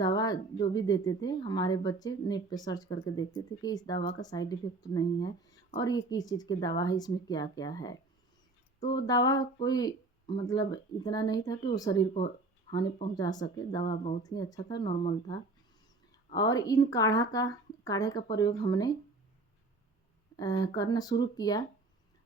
दवा जो भी देते थे हमारे बच्चे नेट पे सर्च करके देखते थे कि इस दवा का साइड इफ़ेक्ट तो नहीं है और ये किस चीज़ की दवा है, इसमें क्या क्या है। तो दवा कोई मतलब इतना नहीं था कि वो शरीर को हानि पहुंचा सके। दवा बहुत ही अच्छा था, नॉर्मल था। और इन काढ़े का प्रयोग हमने करना शुरू किया।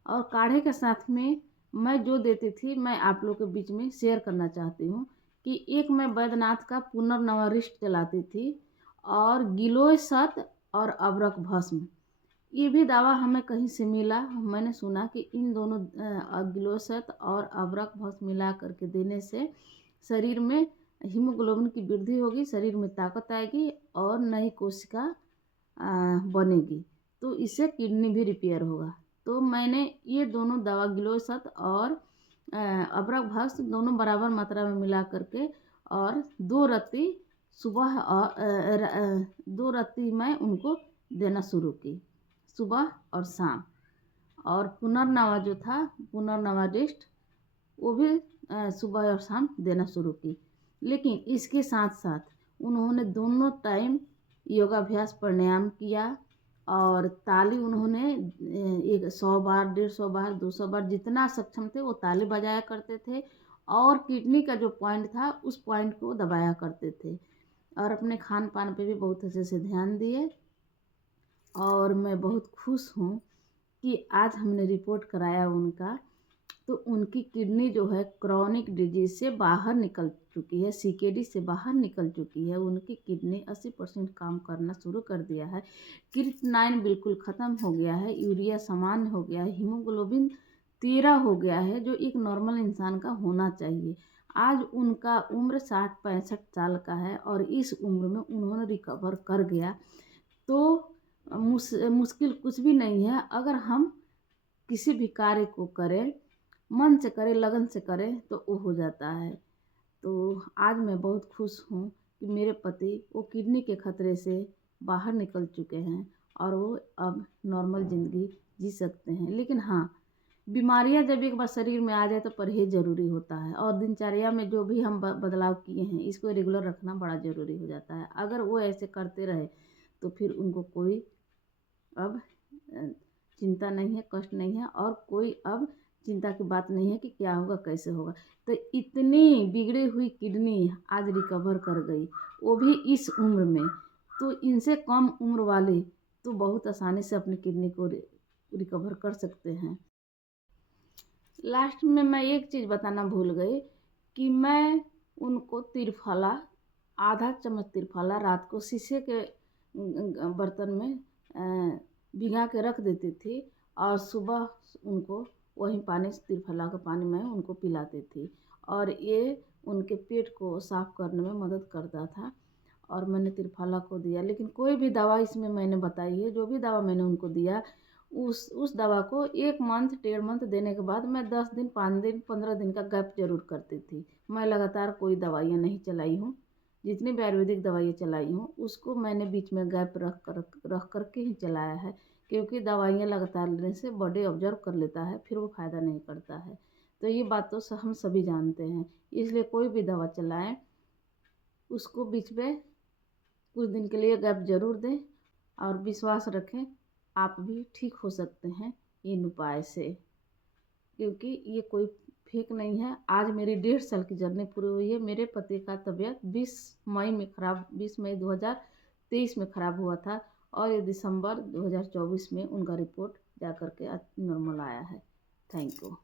और काढ़े के साथ में मैं जो देती थी मैं आप लोग के बीच में शेयर करना चाहती हूँ कि एक मैं वैद्यनाथ का पुनर्नवारिष्ट चलाती थी और गिलोय शत और अबरक भस्म, ये भी दवा हमें कहीं से मिला। मैंने सुना कि इन दोनों गिलोय शत और अबरक भस्म मिला करके देने से शरीर में हीमोग्लोबिन की वृद्धि होगी, शरीर में ताकत आएगी और नई कोशिका बनेगी, तो इससे किडनी भी रिपेयर होगा। तो मैंने ये दोनों दवा गिलोय शत और अबरक भस्म दोनों बराबर मात्रा में मिला करके और 2 रत्ती सुबह और 2 रत्ती मैं उनको देना शुरू की, सुबह और शाम। और पुनर्नवा जो था, पुनर्नवारिष्ट, वो भी सुबह और शाम देना शुरू की। लेकिन इसके साथ साथ उन्होंने दोनों टाइम योगाभ्यास प्राणायाम किया और ताली उन्होंने 100 बार, 150 बार, 200 बार जितना सक्षम थे वो ताली बजाया करते थे और किडनी का जो पॉइंट था उस पॉइंट को दबाया करते थे। और अपने खान पान पे भी बहुत अच्छे से ध्यान दिए। और मैं बहुत खुश हूँ कि आज हमने रिपोर्ट कराया उनका, तो उनकी किडनी जो है क्रॉनिक डिजीज से बाहर निकल चुकी है, सीकेडी से बाहर निकल चुकी है। उनकी किडनी 80% काम करना शुरू कर दिया है, क्रिएटिनिन बिल्कुल ख़त्म हो गया है, यूरिया सामान्य हो गया है, हीमोग्लोबिन 13 हो गया है जो एक नॉर्मल इंसान का होना चाहिए। आज उनका उम्र 60-65 साल का है और इस उम्र में उन्होंने रिकवर कर गया। तो मुश्किल कुछ भी नहीं है। अगर हम किसी भी कार्य को करें, मन से करें, लगन से करें, तो वो हो जाता है। तो आज मैं बहुत खुश हूँ कि मेरे पति वो किडनी के खतरे से बाहर निकल चुके हैं और वो अब नॉर्मल ज़िंदगी जी सकते हैं। लेकिन हाँ, बीमारियाँ जब एक बार शरीर में आ जाए तो परहेज़ ज़रूरी होता है और दिनचर्या में जो भी हम बदलाव किए हैं इसको रेगुलर रखना बड़ा ज़रूरी हो जाता है। अगर वो ऐसे करते रहे तो फिर उनको कोई अब चिंता नहीं है, कष्ट नहीं है और कोई अब चिंता की बात नहीं है कि क्या होगा, कैसे होगा। तो इतनी बिगड़ी हुई किडनी आज रिकवर कर गई, वो भी इस उम्र में। तो इनसे कम उम्र वाले तो बहुत आसानी से अपनी किडनी को रिकवर कर सकते हैं। लास्ट में मैं एक चीज़ बताना भूल गई कि मैं उनको त्रिफला, आधा चम्मच त्रिफला रात को शीशे के बर्तन में भिगा के रख देती थी और सुबह उनको वही पानी, त्रिफला का पानी मैं उनको पिलाती थी और ये उनके पेट को साफ़ करने में मदद करता था। और मैंने त्रिफला को दिया। लेकिन कोई भी दवा इसमें मैंने बताई है, जो भी दवा मैंने उनको दिया उस दवा को 1 मंथ, 1.5 मंथ देने के बाद मैं 10 दिन, 5 दिन, 15 दिन का गैप जरूर करती थी। मैं लगातार कोई दवाइयाँ नहीं चलाई हूँ। जितनी भी आयुर्वेदिक दवाइयाँ चलाई हूँ उसको मैंने बीच में गैप रख करके ही चलाया है, क्योंकि दवाइयाँ लगातार लेने से बॉडी ऑब्जर्व कर लेता है, फिर वो फ़ायदा नहीं करता है। तो ये बात तो हम सभी जानते हैं। इसलिए कोई भी दवा चलाएं उसको बीच में कुछ दिन के लिए गैप जरूर दें और विश्वास रखें आप भी ठीक हो सकते हैं इन उपाय से, क्योंकि ये कोई फेक नहीं है। आज मेरी 1.5 साल की जर्नी पूरी हुई है। मेरे पति का तबीयत 20 मई 2023 में ख़राब हुआ था और ये दिसंबर 2024 में उनका रिपोर्ट जा कर के नॉर्मल आया है। Thank you.